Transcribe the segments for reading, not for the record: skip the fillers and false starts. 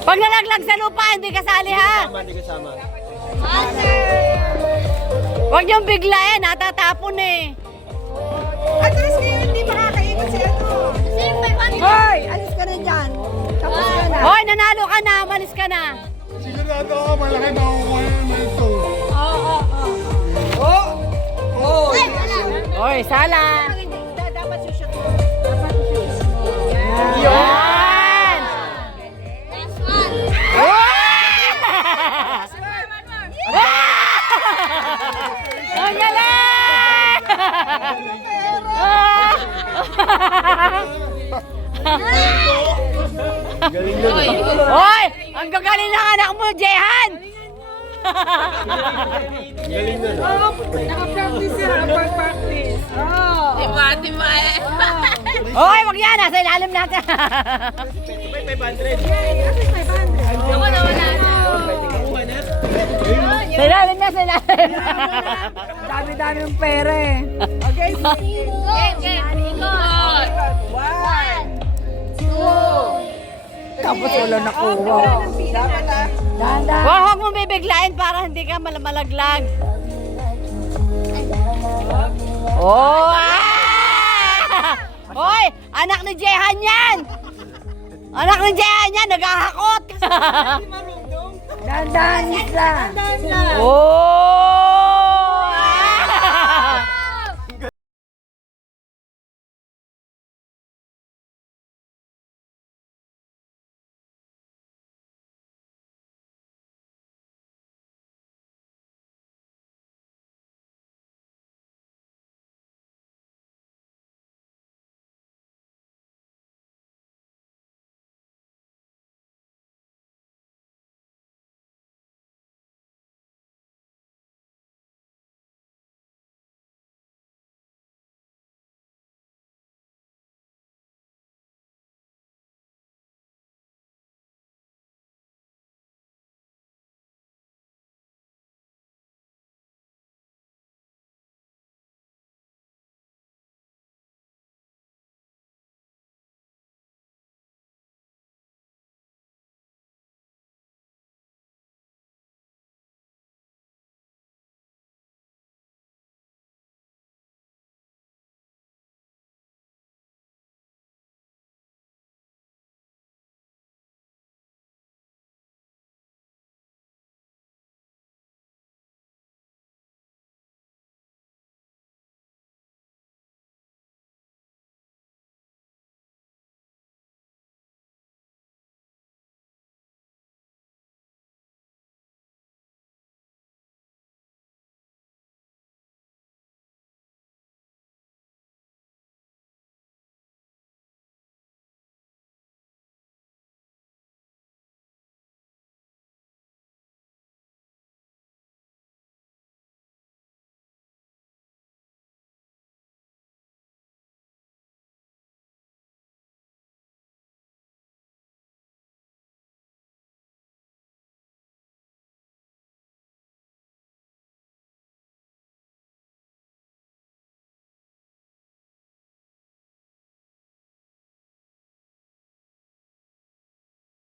Pag nalaglag sa lupa, hindi kasali ha. Hindi kasama. Huwag niyong biglayin, natatapon eh. Atras kayo, hindi makakaikot si ano. Hoy, alis ka na dyan. Tapos ka na. Hoy, nanalo ka na, umalis ka na. Sigurado ako, malaki na ako ngayon na ito. Hoy, sala. Dapat sushoot mo. Dapat sushoot mo. Yan! Ang galing! Galing nun. Hoy! Ang gagaling ng anak mo, Jehan! Galing nun. Naka-practice siya. Pag-practice. Hoy, wag yan! Nasa ilalim natin! May 500. Sa ilalim na, sa ilalim! Dami-dami yung pera eh. Okay, sige. Tapos wala nakuha. Dapat ah. Dahan-dahan. Huwag mong bibiglayin para hindi ka malaglag. Oh! Ah! Hoy! Anak ni Jehan yan! Anak ni Jehan yan! Naghahakot! Dahan-dahan isa. Oh!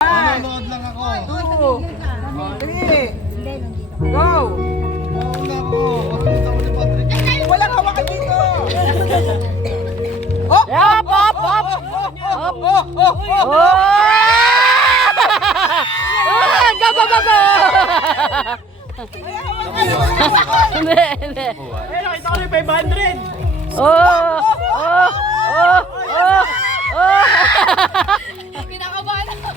Ah! Nanonood lang ako. 2, 3, go! Mauna ako. Makikita ko ni Patrick. Walang hawakan dito. Hop! Hop! Hop! Oh! Ah! Go! Go! Go! Go! Hindi! Hindi! Eh, nakita ko na yung 500. Oh! Oh! Oh! Oh! Oh! Kinakabahan ako.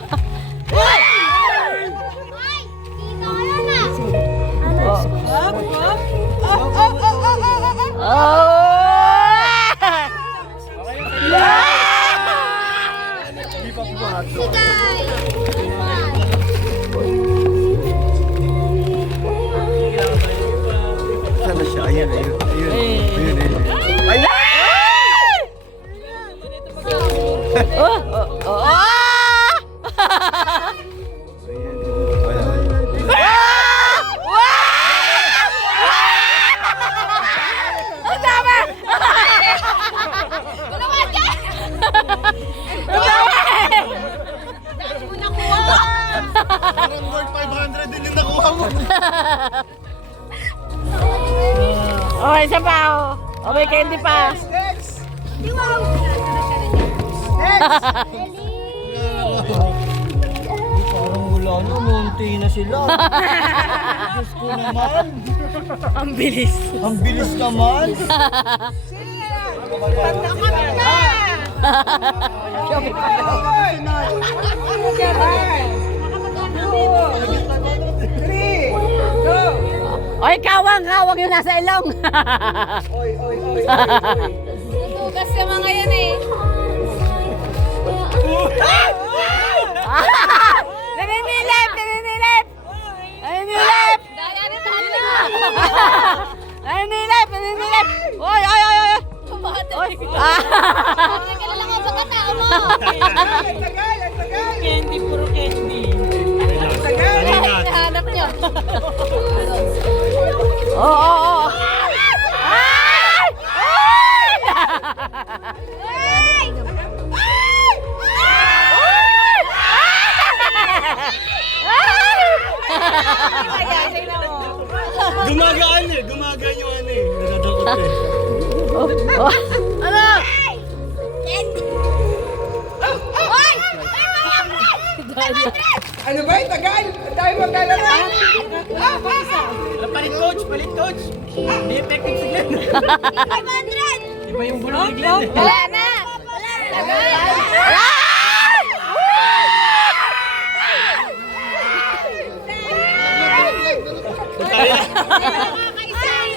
Hindi pa pumasok. Saan na siya? Ayan, ayun. Ayun, ayun. Ayun! Oh! Oh! Oh! Tulungan ka! isa pa, oh. Oh, may candy pa. Next! Parang wala na, munti na sila. Diyos ko naman. Ang bilis. Ang bilis naman. Oy, kawang, kawang yung nasa ilong. Tugas sa mga yan eh. Naninilip, naninilip. Naninilip. Daya ni Tanya. Naninilip, naninilip. Oy, oy, oy, oy. Tumate. Oy. Tanya, kilala ko sa katao mo. Ang tagal, ang tagal! Candy, puro candy. Ang tagal! Hinahanap niyo. Oo, oo, oo. Ay! Ay! Gumagaan eh. Gumagaan yung ano eh. Nadadakot eh. Ano? Ano ba yung tagal? Ang dami maglalaro. Palit coach, palit coach. Hindi effective si Glenn. Iba yung bulong ni Glenn eh. Wala na. Wala na.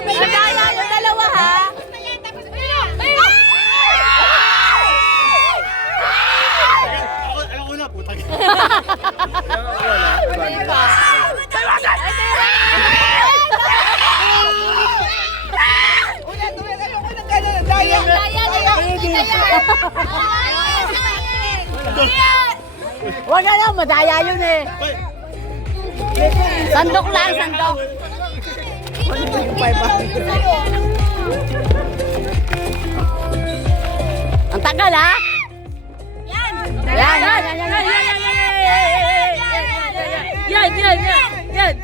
Nagaya yung dalawa, ha? Ako na, putang. Ulit, ulit. Ayoko ng gano'n. Daya. Huwag na lang, madaya yun eh. Sandok lang, sandok. Ang tagal, ha? Yan, yan, yan, yan, yan, yan, yan, yan, yan.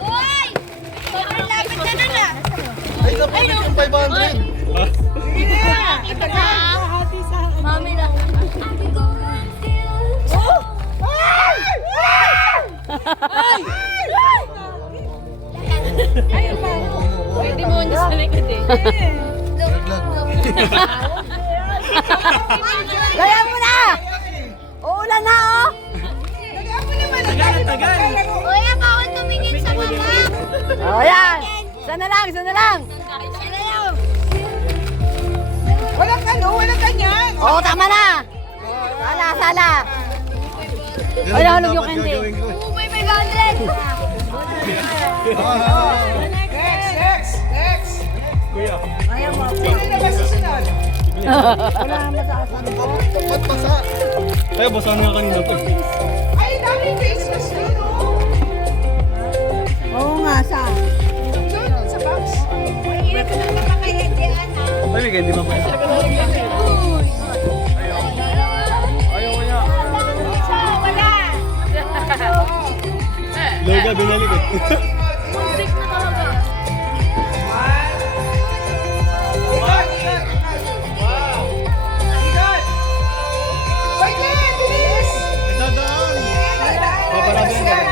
Uy! Sobrang lapit ka na na. Ay, napalit yung 500. Mami na. Pwede mo niya sa likod eh. Gaya mo na! Uulan na, oh! Uy, bawal tumingin sa mama. Oh, yan! Isa na lang, isa na lang! Walang ano, walang ganyan. Oo, tama na! Sala, sala! Ay, nahulog yung candy. Uy, may 500. Next, next, next. Sino na ba susunod? Ba't basa? Ay, basa nga kanina to. Ay, daming face mask doon, oh. Oo nga, saan? Doon, sa box. Mahirap ka naman makayadian, ha? Ay, may candy pa po. Wala. Loga, binalik eh. Music na talaga. Ikot, ikot. Ikot. Pwede, bilis. Dadaan. Paparami yan.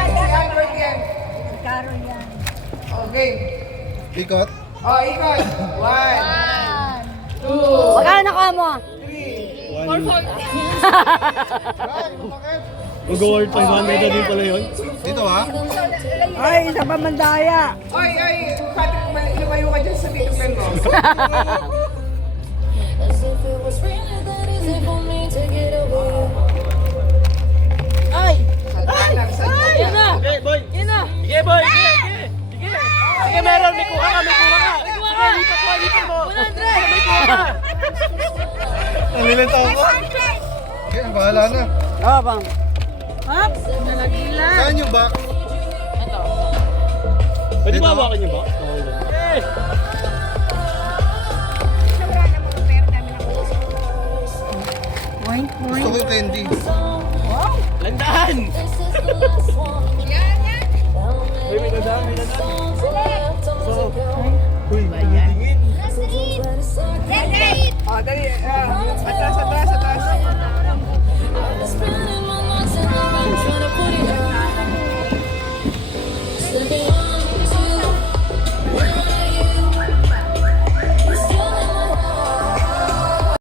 Okay. Ikot. Oh, ikot. 1, 2, Magkano nakuha mo? 3. Mag-award 500 na din pala yun. Dito ha? Ay, isa pa mandaya. Oy, oy, Patrick, lumayo ka dyan sa titugan mo. Ay! Yan na! Okay, boy. Yan na! Sige, boy. Sige, sige. Sige. Sige, meron. May kuha ka, may kuha ka. Sige, lipat mo, lipat mo. 100! May kuha ka. Nalilito ako. Okay, bahala na. Oo, bang. Hop! Saan yung box? Pwede ba hawakan niyo ba? Okay lang. Eh! Gusto ko yung candy. Landaan! Yan.